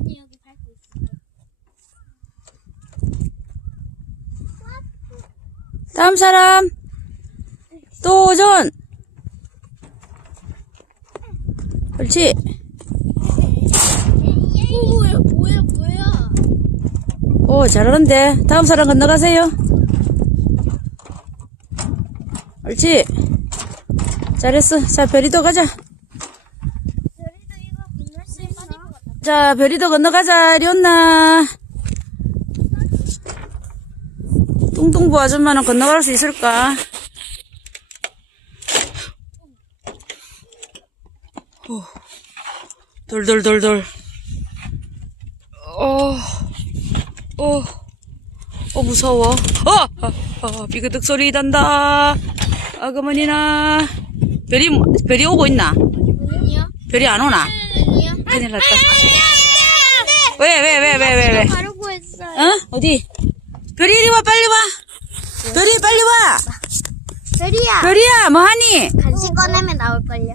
언니 여기 밟고 있어. 다음 사람. 도전. 그렇지. 뭐야 뭐야 뭐야? 오, 잘하는데. 다음 사람 건너가세요. 옳지. 잘했어. 자, 별이도 가자. 저리도 이거 건널 수 있어? 자, 별이도 건너가자. 이리 온나. 뚱뚱부 아줌마는 건너갈 수 있을까? 오, 돌돌돌돌. 어, 어, 어, 무서워. 어, 어, 어 비그덕 소리 난다. 아그머니나. 별이, 별이 오고 있나? 별이 안 오나? 큰일 났다. 왜, 왜, 왜, 왜, 왜, 왜? 바르고 했어요. 어? 어디? 별이 이리 와, 빨리 와! 별이 빨리 와! 별이야. 별이야, 뭐하니? 간식 꺼내면 나올걸요.